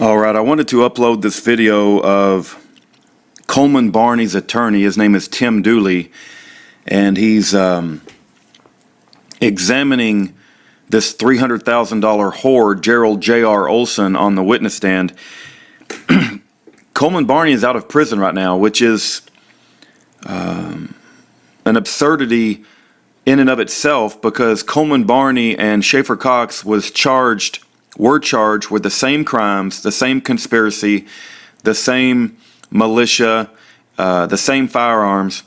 All right, I wanted to upload this video of Coleman Barney's attorney. His name is Tim Dooley, and he's examining this $300,000 whore, Gerald JR Olson, on the witness stand. Coleman Barney is out of prison right now, which is an absurdity in and of itself, because Coleman Barney and Schaeffer Cox were charged with the same crimes, the same conspiracy, the same militia, the same firearms,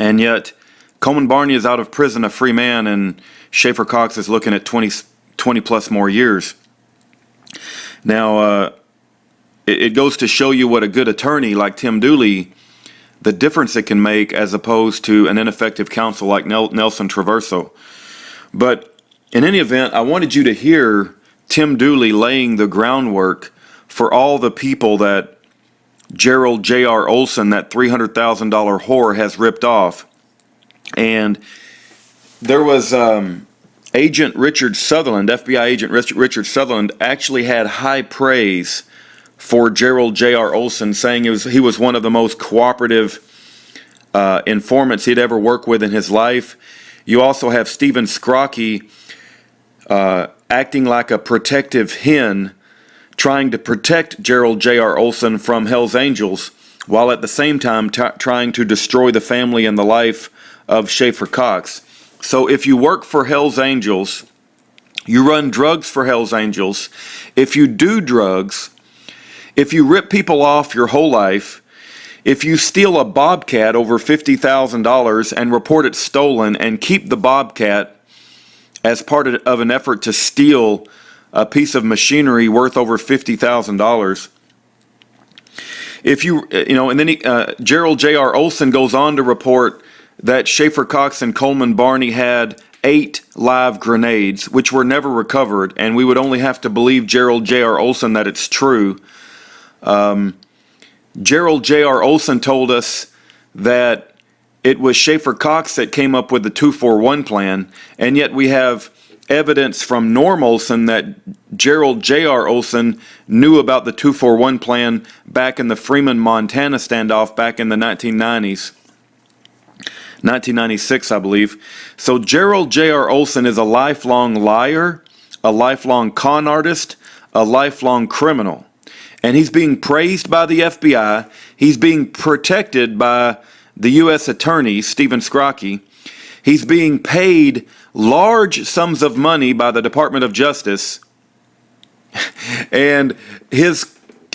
and yet Coleman Barney is out of prison, a free man, and Schaeffer Cox is looking at 20 plus more years. Now, it goes to show you what a good attorney like Tim Dooley, the difference it can make as opposed to an ineffective counsel like Nelson Traverso. But in any event, I wanted you to hear Tim Dooley laying the groundwork for all the people that Gerald JR Olson, that $300,000 whore, has ripped off. And there was Agent Richard Sutherland, FBI agent Richard Sutherland, actually had high praise for Gerald JR Olson, saying he was one of the most cooperative informants he'd ever worked with in his life. You also have Stephen Scrocky acting like a protective hen, trying to protect Gerald JR Olson from Hell's Angels, while at the same time trying to destroy the family and the life of Schaeffer Cox. So if you work for Hell's Angels, you run drugs for Hell's Angels, if you do drugs, if you rip people off your whole life, if you steal a Bobcat over $50,000 and report it stolen and keep the Bobcat as part of an effort to steal a piece of machinery worth over $50,000, and then Gerald JR Olson goes on to report that Schaeffer Cox and Coleman Barney had 8 live grenades, which were never recovered, and we would only have to believe Gerald JR Olson that it's true. Gerald JR Olson told us that it was Schaeffer Cox that came up with the 241 plan, and yet we have evidence from Norm Olson that Gerald JR Olson knew about the 241 plan back in the Freeman, Montana standoff back in the 1990s. 1996, I believe. So Gerald JR Olson is a lifelong liar, a lifelong con artist, a lifelong criminal. And he's being praised by the FBI. He's being protected by the U.S. Attorney, Stephen Scrocky. He's being paid large sums of money by the Department of Justice. And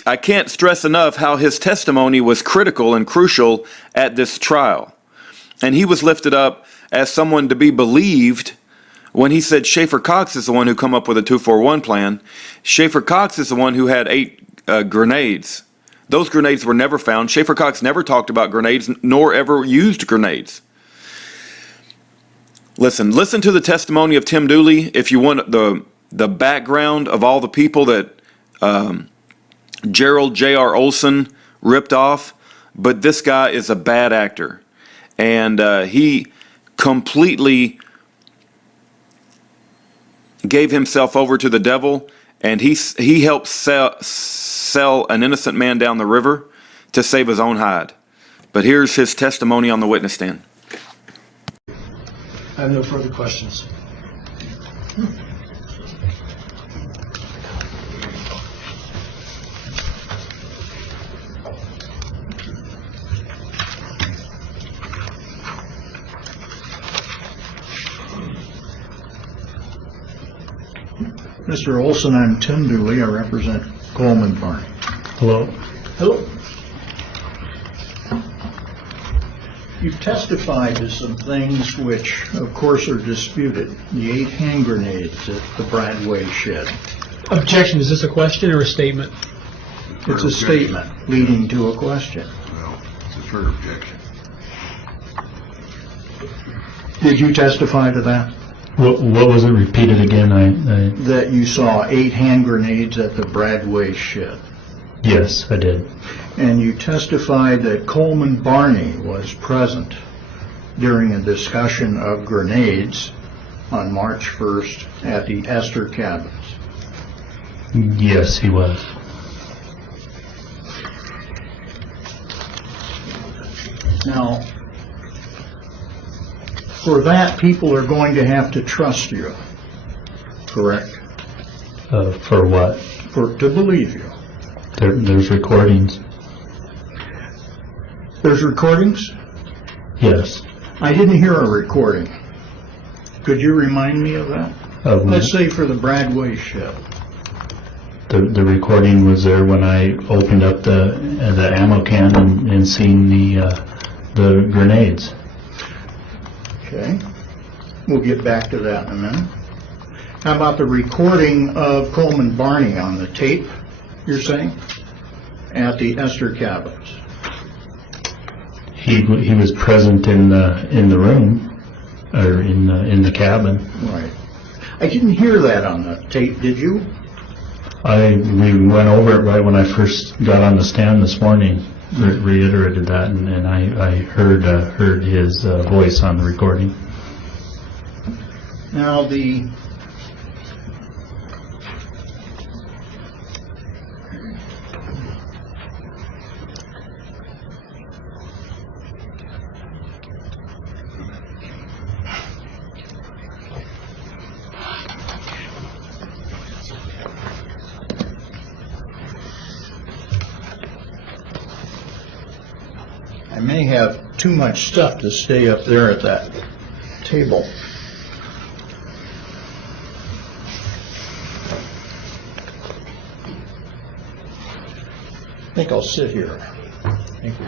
I can't stress enough how his testimony was critical and crucial at this trial. And he was lifted up as someone to be believed when he said Schaeffer Cox is the one who come up with a 241 plan. Schaeffer Cox is the one who had 8 grenades. Those grenades were never found. Schaeffer Cox never talked about grenades, nor ever used grenades. Listen to the testimony of Tim Dooley if you want the background of all the people that Gerald JR Olson ripped off. But this guy is a bad actor, and he completely gave himself over to the devil, and he helped sell an innocent man down the river to save his own hide. But here's his testimony on the witness stand. I have no further questions. Mr. Olson, I'm Tim Dooley. I represent Coleman Barney. Hello. Hello. You've testified to some things which, of course, are disputed. The 8 hand grenades at the Bradway shed. Objection. Is this a question or a statement? It's a statement leading to a question. Well, it's a fair objection. Did you testify to that? What was it? Repeated again? That you saw 8 hand grenades at the Bradway shed. Yes, I did. And you testified that Coleman Barney was present during a discussion of grenades on March 1st at the Esther cabins. Yes, he was. Now, for that, people are going to have to trust you, correct? For what? To believe you. There's recordings. There's recordings? Yes. I didn't hear a recording. Could you remind me of that? Let's say for the Bradway ship. The recording was there when I opened up the ammo can and seen the grenades. Okay. We'll get back to that in a minute. How about the recording of Coleman Barney on the tape, you're saying, at the Esther cabins? He was present in the room, or in the cabin. Right. I didn't hear that on the tape, did you? We went over it right when I first got on the stand this morning, reiterated that, and I heard his voice on the recording. Now, I may have too much stuff to stay up there at that table. I think I'll sit here. Thank you.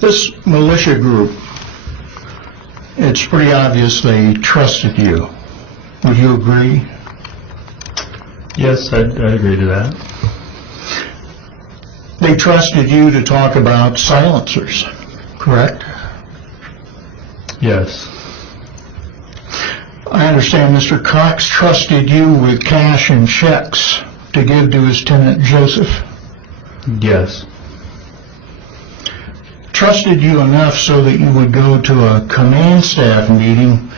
This militia group, it's pretty obvious they trusted you. Would you agree? Yes, I'd agree to that. They trusted you to talk about silencers, correct? Yes. I understand Mr. Cox trusted you with cash and checks to give to his tenant Joseph. Yes. Trusted you enough so that you would go to a command staff meeting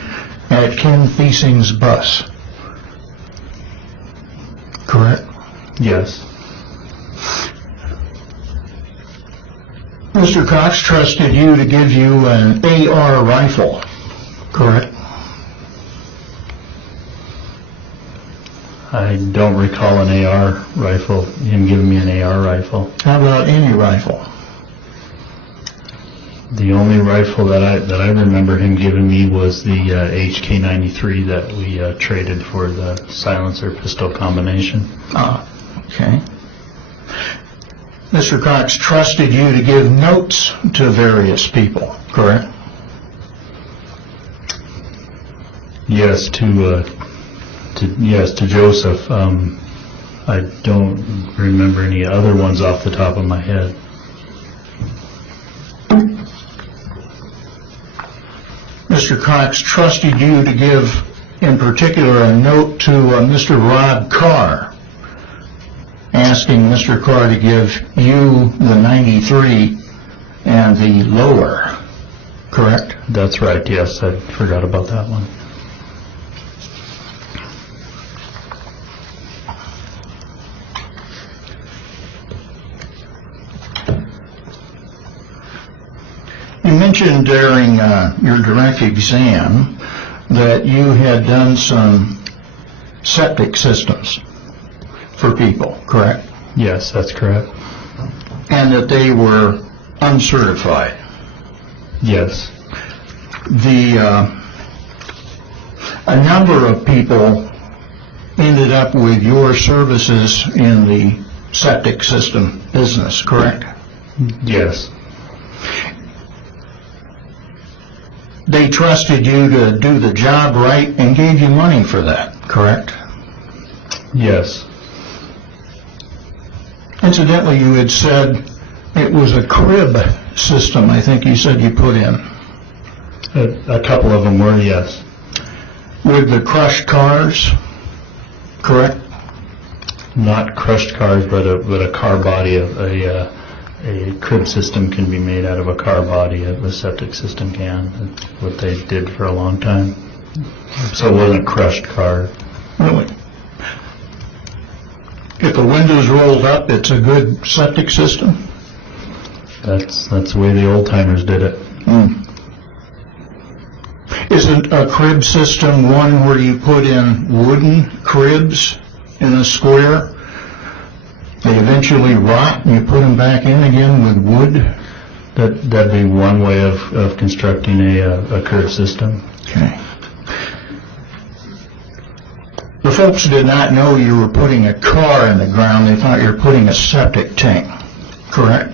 at Ken Thiesing's bus. Correct? Yes. Mr. Cox trusted you to give you an AR rifle. Correct? I don't recall an AR rifle, him giving me an AR rifle. How about any rifle? The only rifle that I remember him giving me was the HK-93 that we traded for the silencer pistol combination. Ah, okay. Mr. Cox trusted you to give notes to various people, correct? Yes, to Joseph. I don't remember any other ones off the top of my head. Mr. Cox trusted you to give, in particular, a note to Mr. Rod Carr, asking Mr. Carr to give you the 93 and the lower, correct? That's right, yes, I forgot about that one. You mentioned during your direct exam that you had done some septic systems for people, correct? Yes, that's correct. And that they were uncertified. Yes. A number of people ended up with your services in the septic system business, correct? Yes. They trusted you to do the job right and gave you money for that, correct? Yes. Incidentally, you had said It was a crib system, I think you said you put in. A couple of them were, yes. With the crushed cars, correct? Not crushed cars, but a car body. A crib system can be made out of a car body. A septic system can. That's what they did for a long time. So it wasn't a crushed car. Really? If the window's rolled up, it's a good septic system? That's the way the old timers did it. Isn't a crib system one where you put in wooden cribs in a square? They eventually rot and you put them back in again with wood? That'd be one way of constructing a crib system. Okay. The folks did not know you were putting a car in the ground. They thought you were putting a septic tank, correct?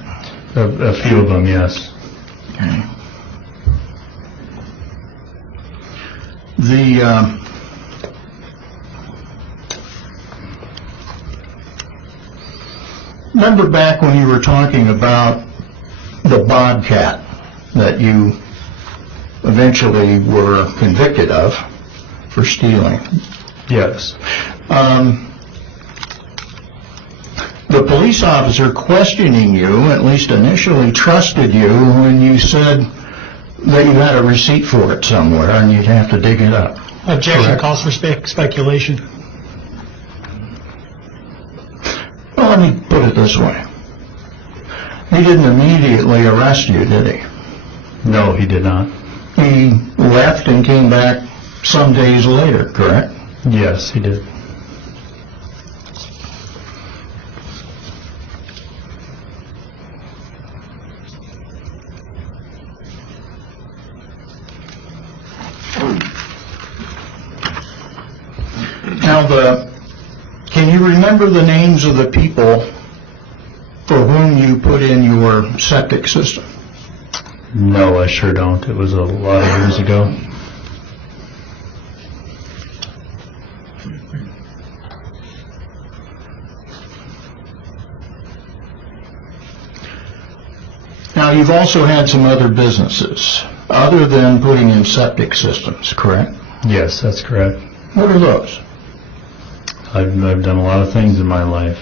A few of them, yes. Okay. Remember back when you were talking about the Bobcat that you eventually were convicted of for stealing? Yes. The police officer questioning you, at least initially, trusted you when you said that you had a receipt for it somewhere and you'd have to dig it up. Objection Correct. calls for speculation. Well, let me put it this way. He didn't immediately arrest you, did he? No, he did not. He left and came back some days later, correct? Yes, he did. Now, can you remember the names of the people for whom you put in your septic system? No, I sure don't. It was a lot of years ago. Now, you've also had some other businesses, other than putting in septic systems, correct? Yes, that's correct. What are those? I've done a lot of things in my life.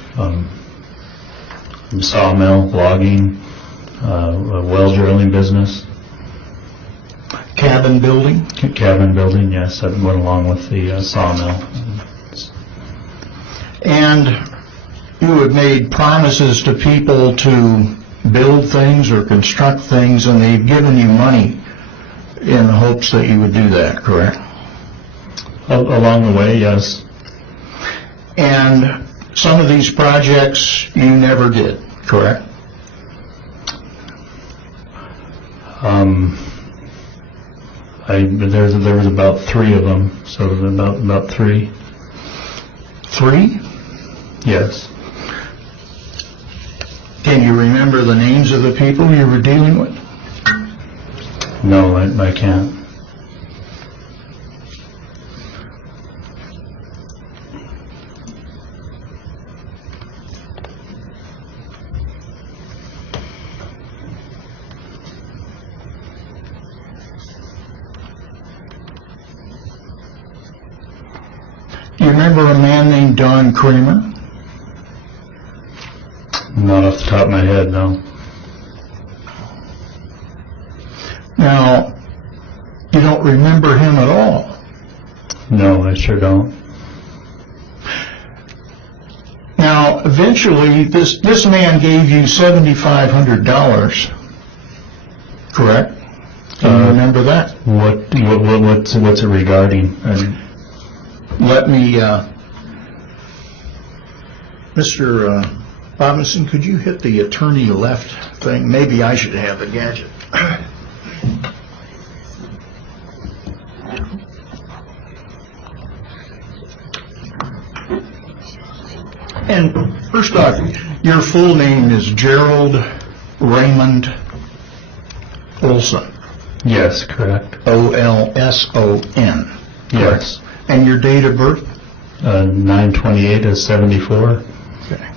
Sawmill, logging, a well drilling business. Cabin building? Cabin building, yes, that went along with the sawmill. And you had made promises to people to build things or construct things, and they've given you money in the hopes that you would do that, correct? Along the way, yes. And some of these projects you never did, correct? There was about 3 of them, so about 3. 3? Yes. Can you remember the names of the people you were dealing with? No, I can't. You remember a man named Don Kramer? Not off the top of my head, no. Now, you don't remember him at all. No, I sure don't. Now, eventually, this man gave you $7,500, correct? Can you remember that? What's it regarding? Let me, Mr. Robinson, could you hit the attorney left thing? Maybe I should have the gadget. And first off, your full name is Gerald Raymond Olson. Yes, correct. O-L-S-O-N. Yes. And your date of birth? 9/28 is 74. Okay.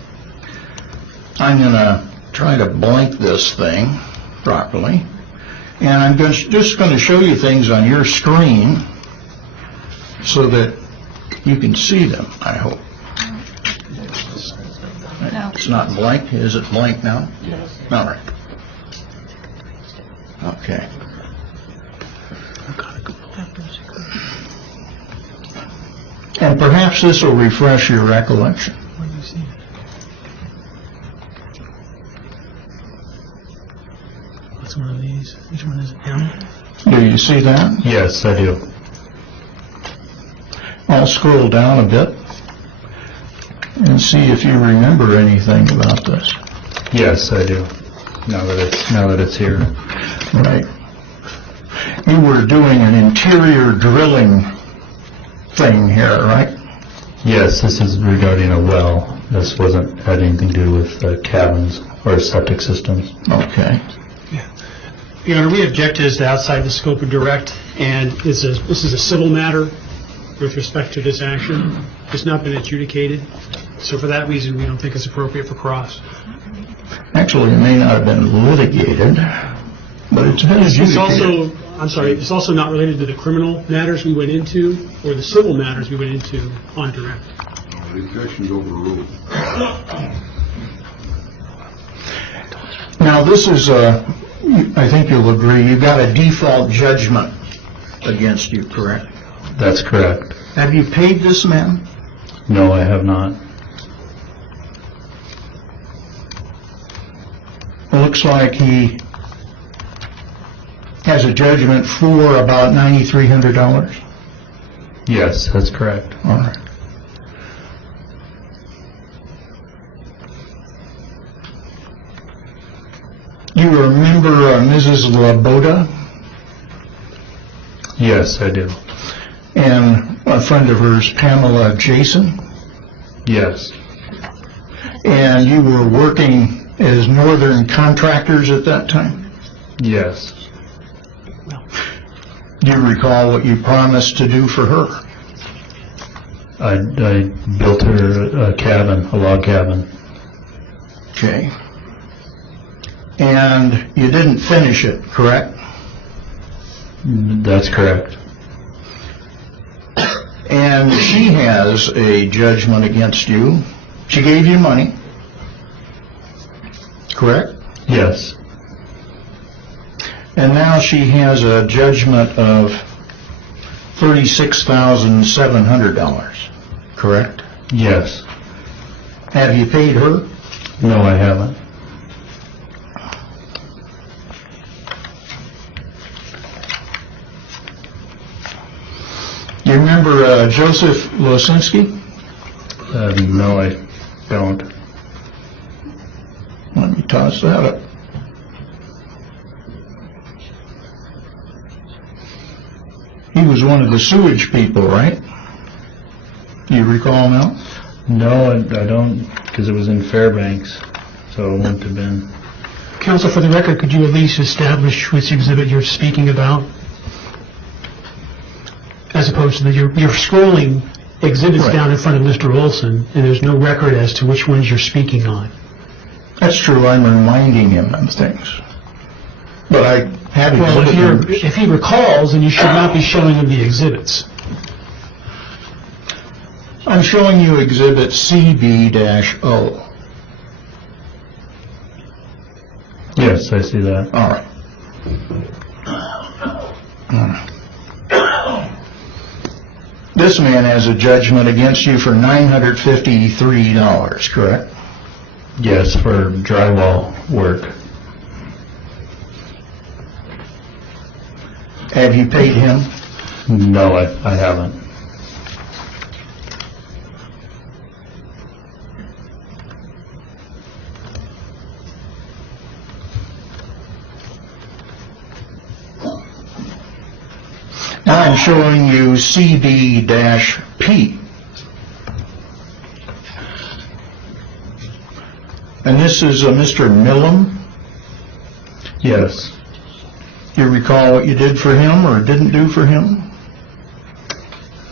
I'm going to try to blank this thing properly. And I'm just going to show you things on your screen so that you can see them, I hope. No. It's not blank. Is it blank now? All right. Okay. And perhaps this will refresh your recollection. What's one of these? Which one is it? M? Do you see that? Yes, I do. I'll scroll down a bit and see if you remember anything about this. Yes, I do. Now that it's here. Right. You were doing an interior drilling thing here, right? Yes, this is regarding a well. This wasn't had anything to do with cabins or septic systems. Okay. Your Honor, we object as to outside the scope of direct, and this is a civil matter with respect to this action. It's not been adjudicated, so for that reason, we don't think it's appropriate for cross. Actually, it may not have been litigated, but it's been It's adjudicated. it's also not related to the criminal matters we went into, or the civil matters we went into on direct. The objection's overruled. Now, this is, I think you'll agree, you've got a default judgment against you, correct? That's correct. Have you paid this man? No, I have not. It looks like he has a judgment for about $9,300. Yes, that's correct. All right. You remember Mrs. Laboda Yes, I do. and a friend of hers, Pamela Jason? Yes. And you were working as northern contractors at that time? Yes. Do you recall what you promised to do for her? I built her a cabin, a log cabin. Okay. And you didn't finish it, correct? That's correct. And she has a judgment against you. She gave you money, correct? Yes. And now she has a judgment of $36,700, correct? Yes. Have you paid her? No, I haven't. You remember Joseph Losinski? No, I don't. Let me toss that up. He was one of the sewage people, right? Do you recall now? No, I don't, because it was in Fairbanks, so it wouldn't have been. Counsel, for the record, could you at least establish which exhibit you're speaking about? As opposed to you're scrolling exhibits Right. down in front of Mr. Olson, and there's no record as to which ones you're speaking on. That's true, I'm reminding him of things. But I had Well, exhibit numbers. if he recalls, then you should not be showing him the exhibits. I'm showing you exhibit CB-O. Yes, I see that. All right. This man has a judgment against you for $953, correct? Yes, for drywall work. Have you paid him? No, I haven't. Now I'm showing you CB-P. And this is Mr. Millam. Yes. You recall what you did for him or didn't do for him?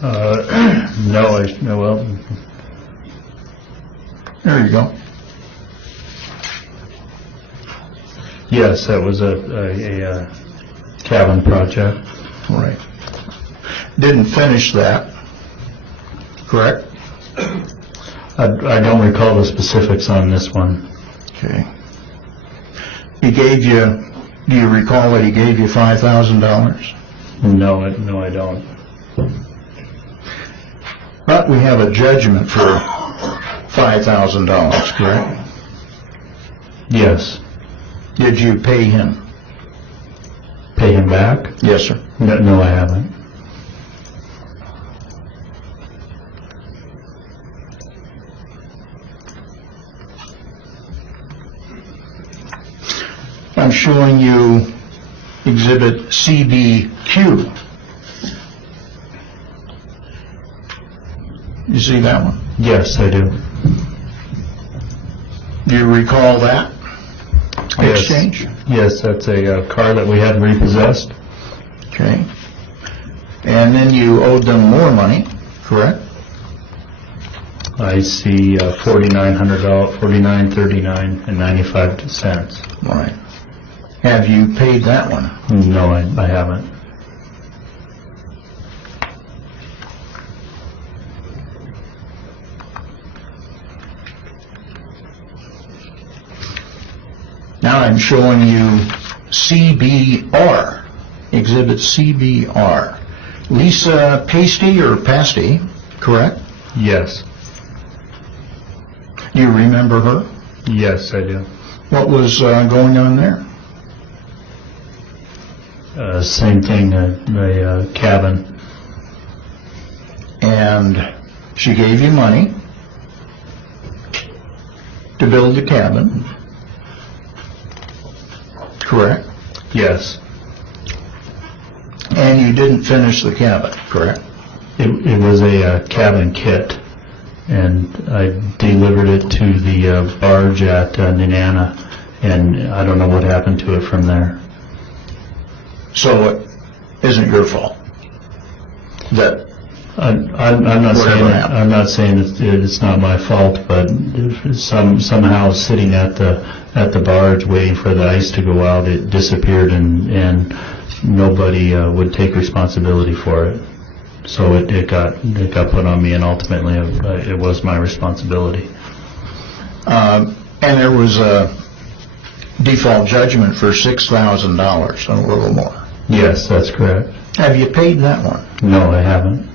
No, well, There you go. Yes, that was a cabin project. Right. Didn't finish that, correct? I don't recall the specifics on this one. Okay. He gave you, do you recall that he gave you $5,000? No, I don't. But we have a judgment for $5,000, correct? Yes. Did you pay him? Pay him back? Yes, sir. No, I haven't. I'm showing you Exhibit CBQ. You see that one? Yes, I do. Do you recall that exchange? Yes, that's a car that we had repossessed. Okay. And then you owed them more money, correct? I see $4,900, $49.39 and 95 cents. Right. Have you paid that one? No, I haven't. Now I'm showing you CBR, Exhibit CBR. Lisa Pasty or Pasty, correct? Yes. You remember her? Yes, I do. What was going on there? Same thing, a cabin. And she gave you money to build the cabin, correct? Yes. And you didn't finish the cabin, correct? It was a cabin kit, and I delivered it to the barge at Nenana, and I don't know what happened to it from there. So it isn't your fault that I'm not saying it's not my fault, but somehow sitting at the barge waiting for the ice to go out, it disappeared, and nobody would take responsibility for it. So it got put on me, and ultimately it was my responsibility. and there was a default judgment for $6,000, a little more. Yes, that's correct. Have you paid that one? No, I haven't.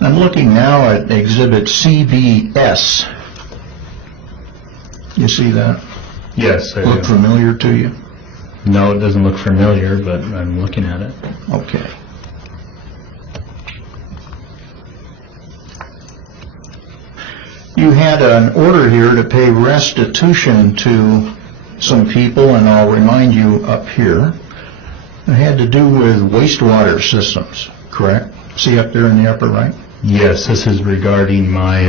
I'm looking now at Exhibit CBS. You see that? Yes, I Look do. familiar to you? No, it doesn't look familiar, but I'm looking at it. Okay. You had an order here to pay restitution to some people, and I'll remind you up here. It had to do with wastewater systems, correct? See up there in the upper right? Yes, this is regarding my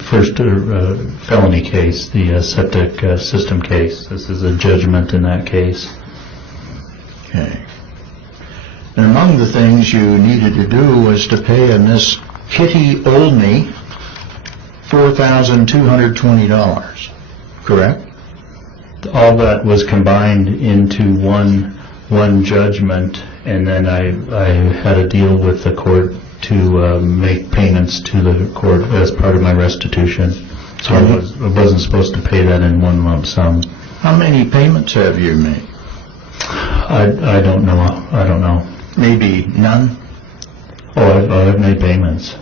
first felony case, the septic system case. This is a judgment in that case. Okay. And among the things you needed to do was to pay a Miss Kitty Olney $4,220, correct? All that was combined into one judgment, and then I had a deal with the court to make payments to the court as part of my restitution. So I wasn't supposed to pay that in one lump sum. How many payments have you made? I don't know. I don't know. Maybe none? Oh, I've made payments.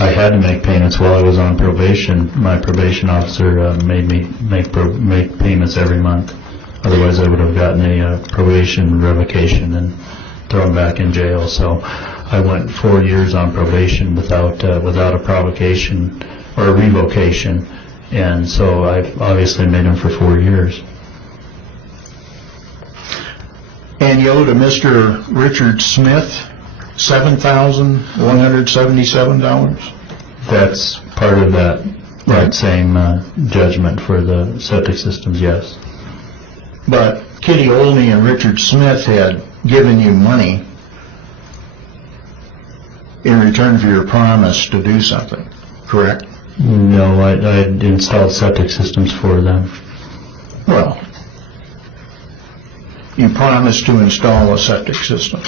I had to make payments while I was on probation. My probation officer made me make payments every month. Otherwise, I would have gotten a probation revocation and thrown back in jail. So I went 4 years on probation without a provocation or a revocation, and so I obviously made them for 4 years. And you owe to Mr. Richard Smith $7,177? That's part of that same judgment for the septic systems, yes. But Kitty Olney and Richard Smith had given you money in return for your promise to do something, correct? No, I installed septic systems for them. Well, you promised to install a septic system.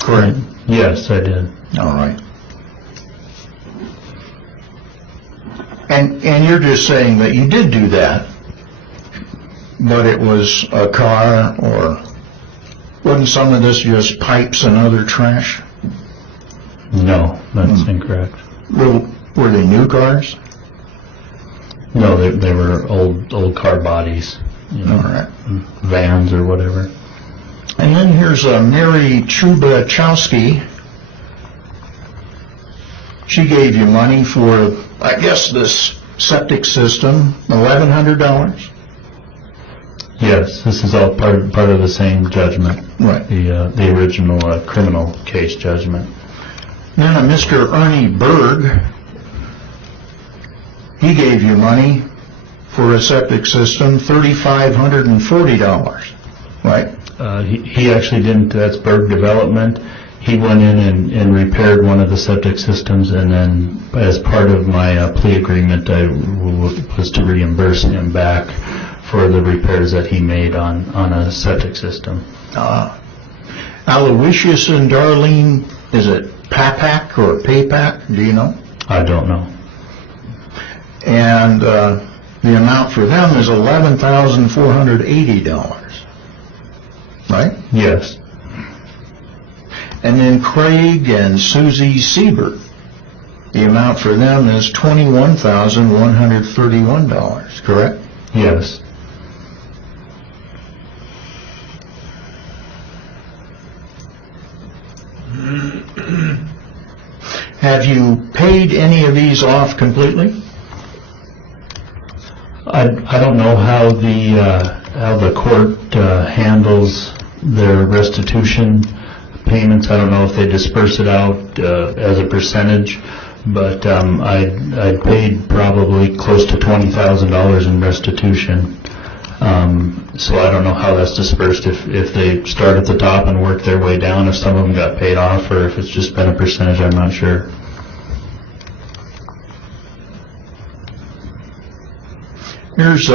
Correct. Yes, I did. All right. And you're just saying that you did do that, but it was a car, or wasn't some of this just pipes and other trash? No, that's incorrect. Were they new cars? No, they were old car bodies, you know, All right. vans or whatever. And then here's Mary Chubachowski. She gave you money for, I guess, this septic system, $1,100? Yes, this is all part of the same judgment. Right. The original criminal case judgment. Then a Mr. Ernie Berg, he gave you money for a septic system, $3,540, right? He actually didn't, that's Berg Development. He went in and repaired one of the septic systems, and then as part of my plea agreement, I was to reimburse him back for the repairs that he made on a septic system. Aloysius and Darlene, is it Papak or Paypak, do you know? I don't know. And the amount for them is $11,480, right? Yes. And then Craig and Susie Siebert, the amount for them is $21,131, correct? Yes. Have you paid any of these off completely? I don't know how the court handles their restitution payments. I don't know if they disperse it out as a percentage, but I paid probably close to $20,000 in restitution. So I don't know how that's dispersed, if they start at the top and work their way down, if some of them got paid off, or if it's just been a percentage, I'm not sure. Here's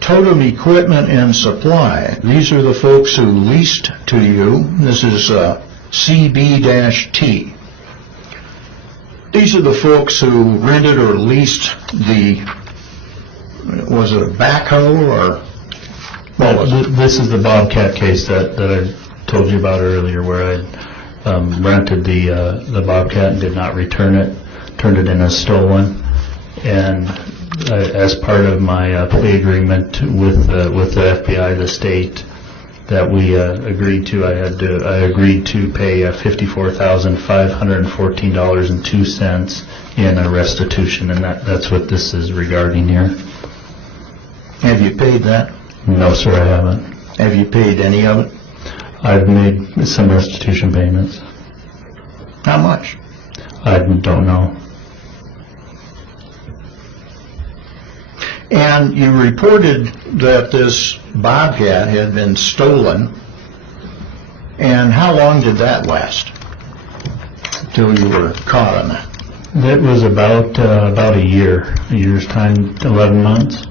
Totem Equipment and Supply. These are the folks who leased to you. This is CB-T. These are the folks who rented or leased the, was it a backhoe or what was it? This is the Bobcat case that I told you about earlier, where I rented the Bobcat and did not return it, turned it in as stolen, and as part of my plea agreement with the FBI, the state, that we agreed to, I agreed to pay $54,514.02 in a restitution, and that's what this is regarding here. Have you paid that? No, sir, I haven't. Have you paid any of it? I've made some restitution payments. How much? I don't know. And you reported that this Bobcat had been stolen. And how long did that last? Till you were caught on that? That was about a year's time, 11 months.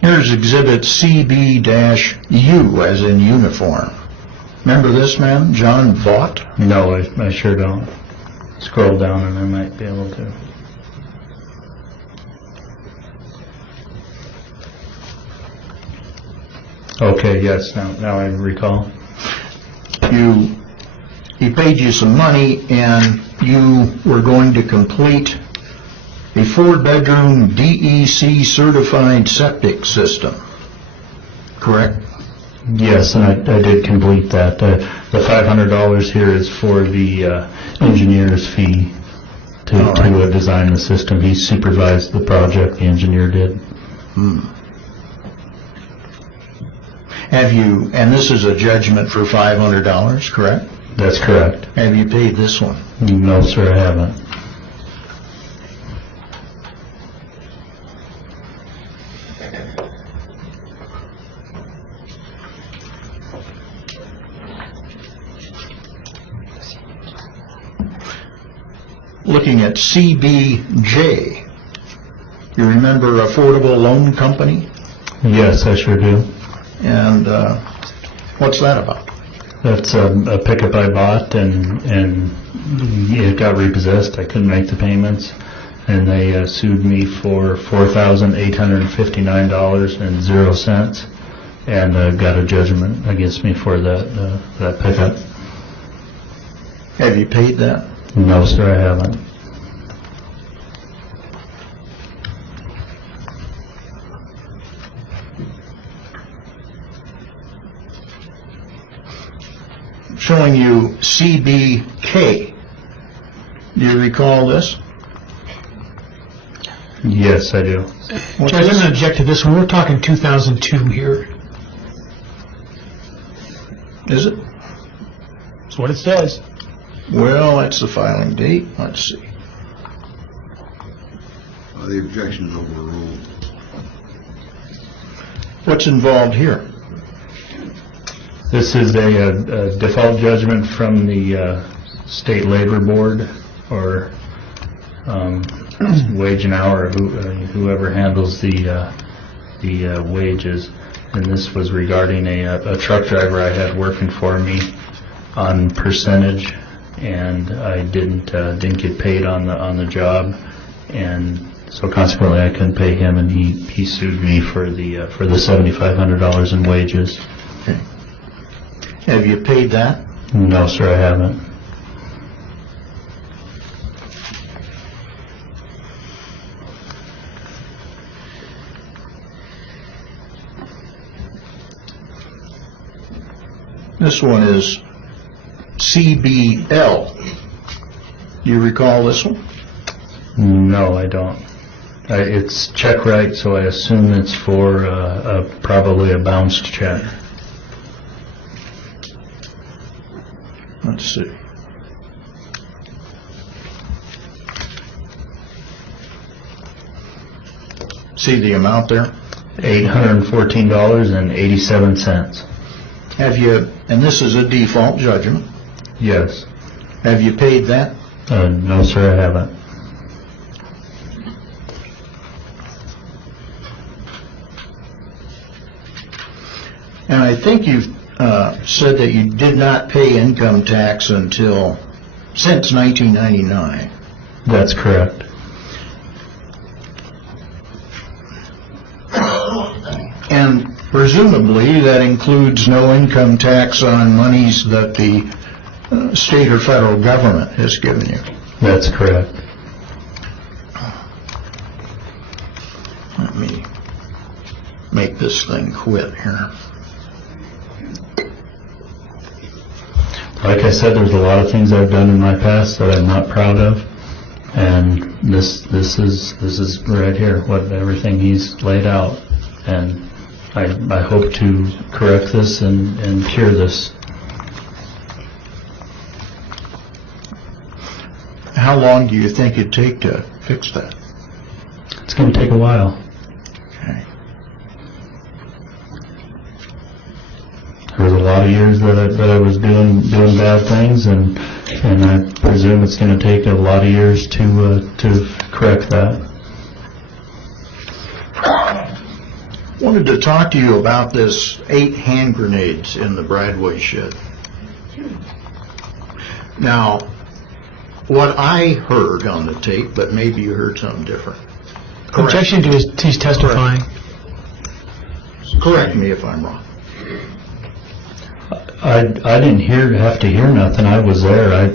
Here's Exhibit CB-U, as in uniform. Remember this man, John Vaught? No, I sure don't. Scroll down and I might be able to. Okay, yes, now I recall. He paid you some money, and you were going to complete a 4-bedroom DEC certified septic system, correct? Yes, and I did complete that. The $500 here is for the engineer's fee to design the system. He supervised the project, the engineer did. Have you, and this is a judgment for $500, correct? That's correct. Have you paid this one? No, sir, I haven't. Looking at CBJ, you remember Affordable Loan Company? Yes, I sure do. And what's that about? That's a pickup I bought, and it got repossessed. I couldn't make the payments, and they sued me for $4,859.00, and got a judgment against me for that pickup. Have you paid that? No, sir, I haven't. Showing you CBK. Do you recall this? Yes, I do. What's Judge, I'm going this? to object to this one. We're talking 2002 here. Is it? That's what it says. Well, that's the filing date. Let's see. The objection is overruled. What's involved here? This is a default judgment from the State Labor Board, or Wage and Hour, whoever handles the wages. And this was regarding a truck driver I had working for me on percentage, and I didn't get paid on the job, and so consequently I couldn't pay him, and he sued me for the $7,500 in wages. Okay. Have you paid that? No, sir, I haven't. This one is CBL. Do you recall this one? No, I don't. It's check right, so I assume it's for probably a bounced check. Let's see. See the amount there? $814.87. Have you, and this is a default judgment, Yes. have you paid that? No, sir, I haven't. And I think you've said that you did not pay income tax until, since 1999. That's correct. And presumably that includes no income tax on monies that the state or federal government has given you. That's correct. Let me make this thing quit here. Like I said, there's a lot of things I've done in my past that I'm not proud of, and this is right here, what everything he's laid out, and I hope to correct this and cure this. How long do you think it'd take to fix that? It's going to take a while. Okay. There was a lot of years that I was doing bad things, and I presume it's going to take a lot of years to correct that. Wanted to talk to you about this 8 hand grenades in the Bradway shed. Now, what I heard on the tape, but maybe you heard something different. Objection to his testifying. Correct me if I'm wrong. I didn't have to hear nothing. I was there. I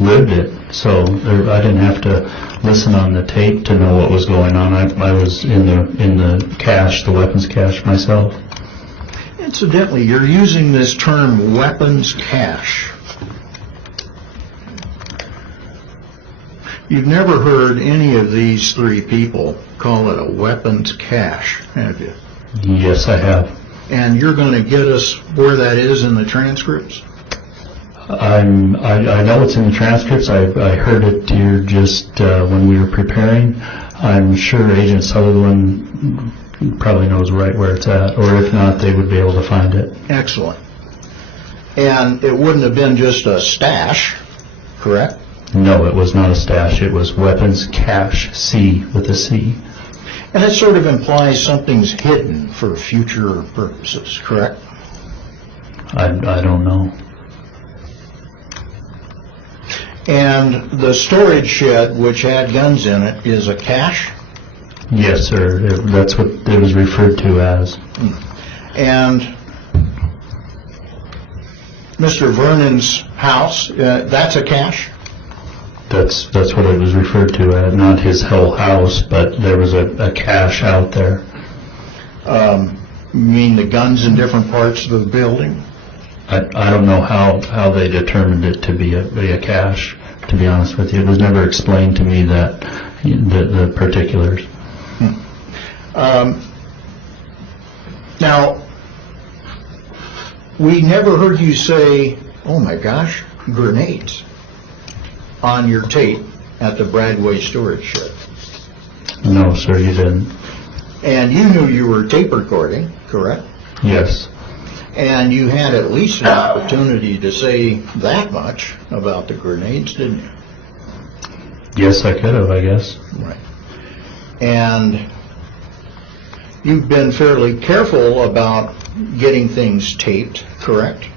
lived it, so I didn't have to listen on the tape to know what was going on. I was in the cache, the weapons cache myself. Incidentally, you're using this term weapons cache. You've never heard any of these 3 people call it a weapons cache, have you? Yes, I have. And you're going to get us where that is in the transcripts? I know it's in the transcripts. I heard it here just when we were preparing. I'm sure Agent Sutherland probably knows right where it's at, or if not, they would be able to find it. Excellent. And it wouldn't have been just a stash, correct? No, it was not a stash. It was weapons cache, C with a C. And it sort of implies something's hidden for future purposes, correct? I don't know. And the storage shed, which had guns in it, is a cache? Yes, sir. That's what it was referred to as. And Mr. Vernon's house, that's a cache? That's what it was referred to as. Not his whole house, but there was a cache out there. You mean the guns in different parts of the building? I don't know how they determined it to be a cache, to be honest with you. It was never explained to me that the particulars. Now, we never heard you say, oh my gosh, grenades, on your tape at the Bradway storage shed. No, sir, you didn't. And you knew you were tape recording, correct? Yes. And you had at least an opportunity to say that much about the grenades, didn't you? Yes, I could have, I guess. Right. And you've been fairly careful about getting things taped, correct?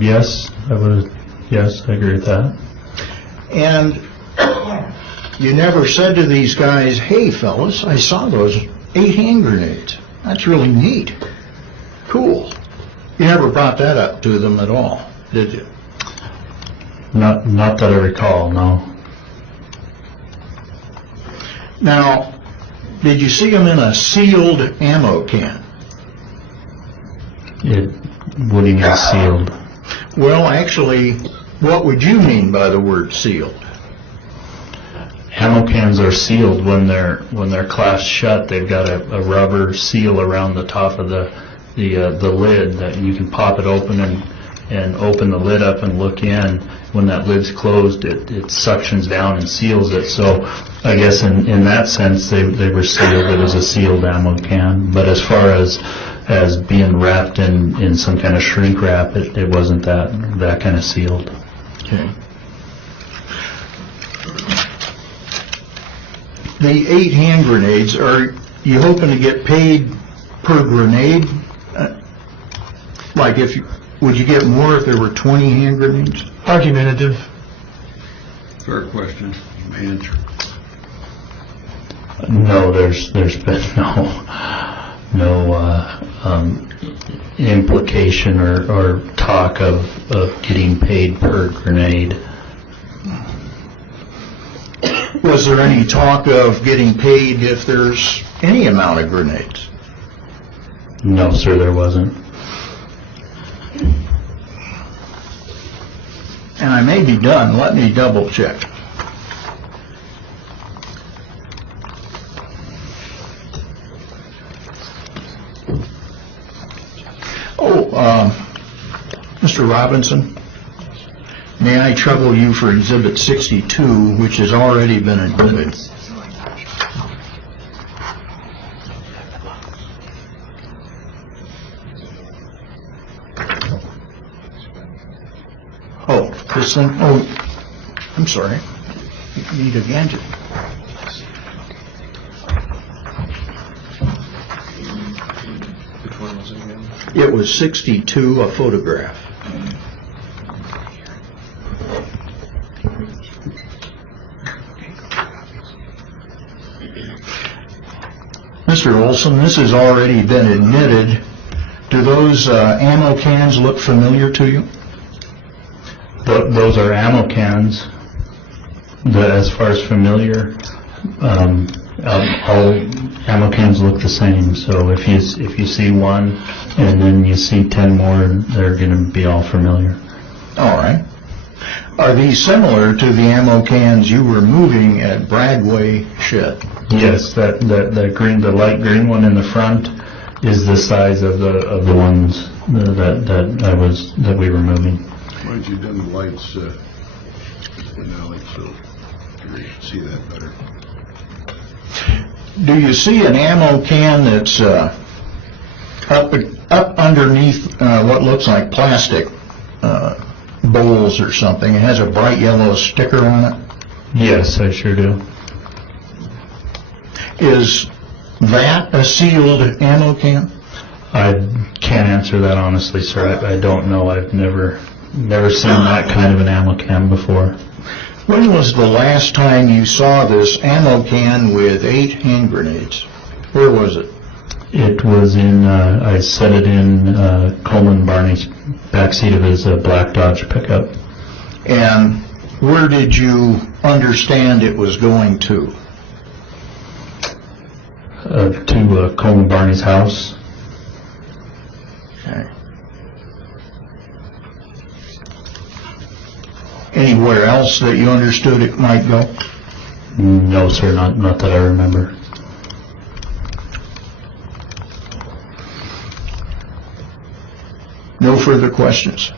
Yes, yes, I agree with that. And you never said to these guys, hey fellas, I saw those 8 hand grenades. That's really neat. Cool. You never brought that up to them at all, did you? Not that I recall, no. Now, did you see them in a sealed ammo can? What do you mean sealed? Well, actually, what would you mean by the word sealed? Ammo cans are sealed when they're clasped shut. They've got a rubber seal around the top of the lid that you can pop it open and open the lid up and look in. When that lid's closed, it suctions down and seals it. So I guess in that sense they were sealed. It was a sealed ammo can. But as far as being wrapped in some kind of shrink wrap, it wasn't that kind of sealed. Okay. The 8 hand grenades, are you hoping to get paid per grenade? Like would you get more if there were 20 hand grenades? Argumentative. Fair question. Answer. No, there's been no implication or talk of getting paid per grenade. Was there any talk of getting paid if there's any amount of grenades? No, sir, there wasn't. And I may be done. Let me double check. Mr. Robinson, may I trouble you for Exhibit 62, which has already been admitted? Oh, this thing, I'm sorry. You need a gadget. Which one was it again? It was 62, a photograph. Mr. Olson, this has already been admitted. Do those ammo cans look familiar to you? Those are ammo cans. As far as familiar, all ammo cans look the same. So if you see one and then you see 10 more, they're going to be all familiar. All right. Are these similar to the ammo cans you were moving at Bradway Shed? Yes, that green, the light green one in the front is the size of the ones that we were moving. Why don't you dim the lights, Denali, so you can see that better. Do you see an ammo can that's up underneath what looks like plastic bowls or something? It has a bright yellow sticker on it. Yes, I sure do. Is that a sealed ammo can? I can't answer that honestly, sir. I don't know. I've never seen that kind of an ammo can before. When was the last time you saw this ammo can with 8 hand grenades? Where was it? It was in, I set it in Coleman Barney's backseat of his black Dodge pickup. And where did you understand it was going to? To Coleman Barney's house. Okay. Anywhere else that you understood it might go? No, sir, not that I remember. No further questions.